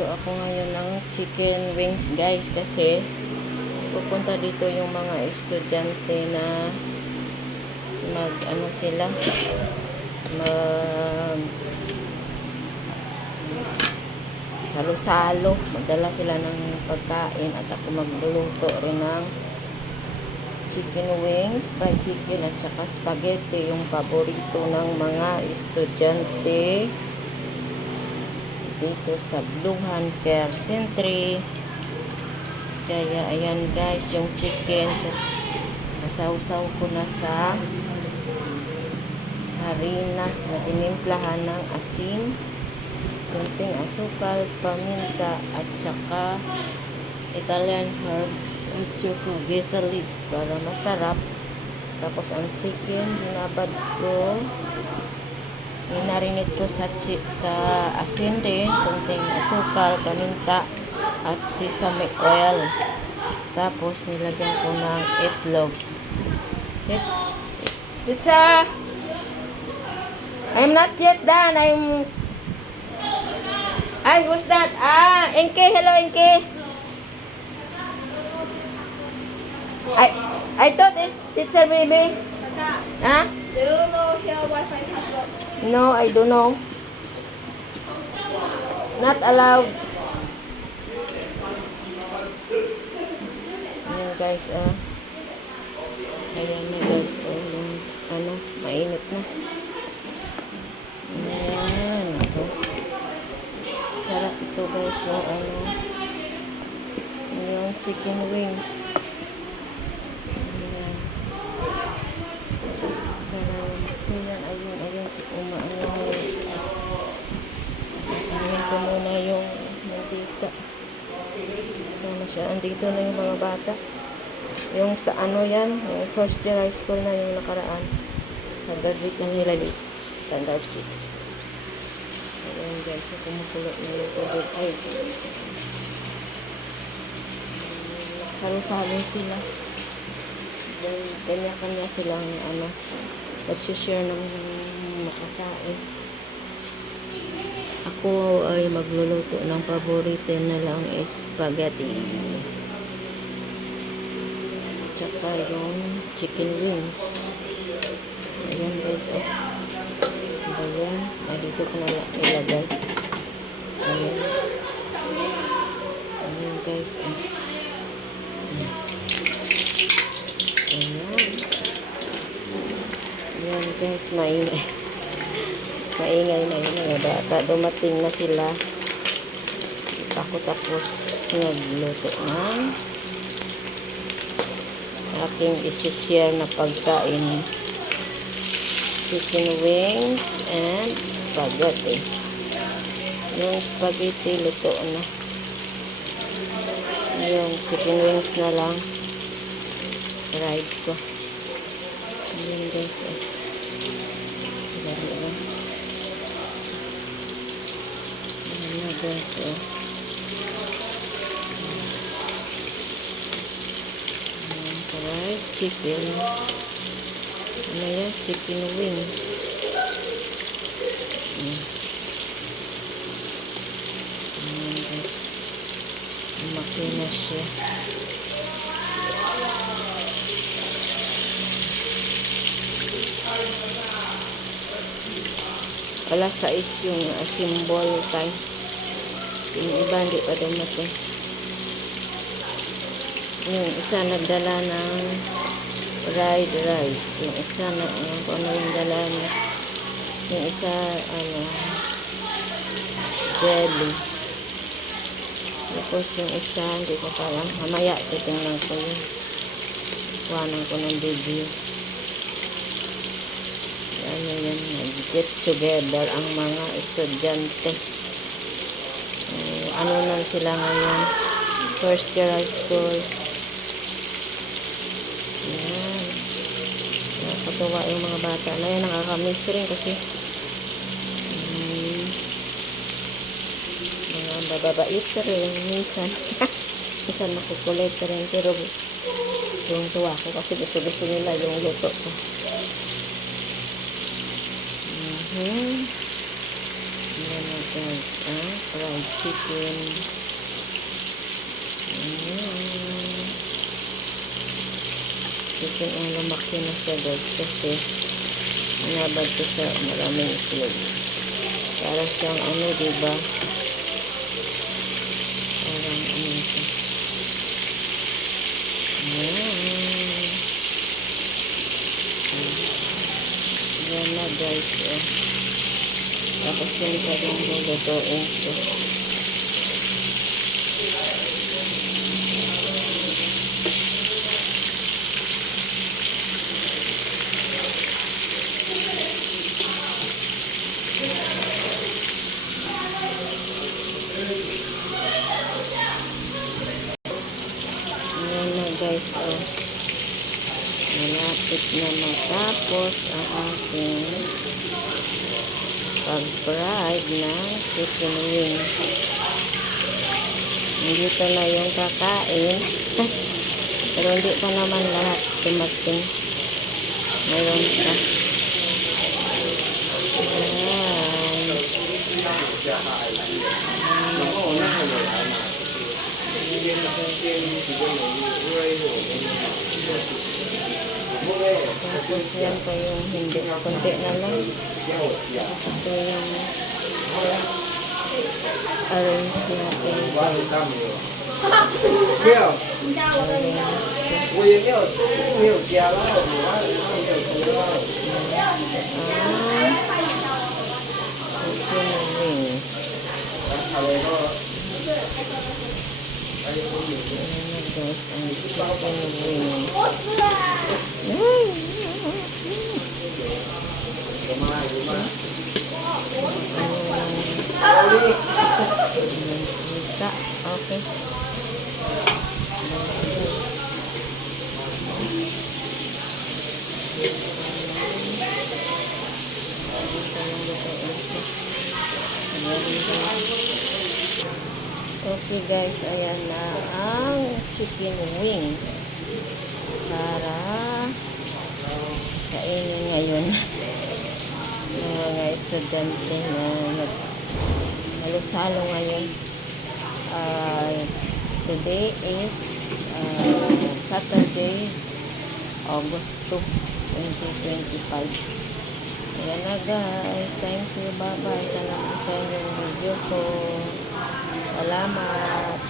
Magluluto ako ngayon ng chicken wings guys kasi pupunta dito yung mga estudyante na sila mag salo-salo, magdala sila ng pagkain at ako magluluto rin ng chicken wings, fried chicken at saka spaghetti, yung paborito ng mga estudyante dito sa Bluhan Care Centre. Kaya ayan guys, yung chicken nasawsaw ko na sa harina na tinimplahan ng asin, kunting asukal, paminta at saka Italian herbs at saka basil leaves para masarap. Tapos ang chicken hinabad ko, minarinate ko sa asin din, kunting asukal, paminta at sesame oil. Tapos nilagyan ko ng itlog. Teacher, I'm not yet done. Ay, who's that? Enke, hello Enke. I thought it's teacher baby. Huh? Do you know your Wi-Fi password? No, I don't know. Not allowed. Ayan guys, ayan na guys, yung mainit na. Ayan, sarap ito guys, yung chicken wings. Ayan ko muna yung mantika. Tama siya. Andito na yung mga bata. Yung sa yan, yung first year high school na yung nakaraan. Nag-graduate na nila standard 6. Ayan guys, so kumukulo na yung tubig. Ay, salo-salo sila. Kanya-kanya silang nag-share ng makakain. Ako ay magluluto ng paborito na lang spaghetti. Tsaka yung chicken wings. Ayan guys, ayan. Dito ko na ilagay. Ayan. Ayan guys, Ayan. Ayan guys, maingay. Maingay na yun mga bata. Dumating na sila. Ako tapos nagluto ng aking isi-share na pagkain. Chicken wings and spaghetti. Yung spaghetti luto na. Yung chicken wings na lang. Fried ko. Ayan guys. Dali lang. Ayan na guys. Ayan, fried chicken. Ano yan? Chicken wings. Ayan guys. Lumaki na siya. Alas 6 yung symbol time. Yung iba hindi pa dumating. Yung isa nagdala ng fried rice. Yung isa na kung ano yung dala niya. Yung isa jelly. Tapos yung isa hindi ko parang mamaya titingnan ko yun. Kuhanan ko ng video. Yan, nag-get together ang mga estudyante. Ano na sila ngayon? First year high school. Yan. Nakakatuwa yung mga bata na yan. Nakakamiss rin kasi mga bababait rin minsan. Minsan makukulit rin. Pero yung tuwa ko kasi gusto nila yung luto ko. Ayan guys, fried chicken. Ayan. Chicken ang lumaki na siya guys kasi inabad ko sa maraming itlog. Para siyang ano, diba? Parang ano siya. Ayan. Ayan na guys, oh. Tapos yan pa yung lulutuin siya. Ayan na guys, oh. Malapit na matapos ang aking pag-fried ng chicken wing. Dito na yung kakain. Pero hindi pa naman lahat dumating. Mayroon pa. Tapos yan pa yung hindi. Kunti na lang. Ito yung arrange natin. Chicken wings. Ayan na guys, ang chicken wings. Okay. Okay guys, ayan na ang chicken wings para kainin ngayon ng mga estudyante na salo-salo ngayon. Today is Saturday, August 2, 2025. Ayan na guys. Thank you. Bye-bye. Sana gusto nyo yung video ko. Salamat.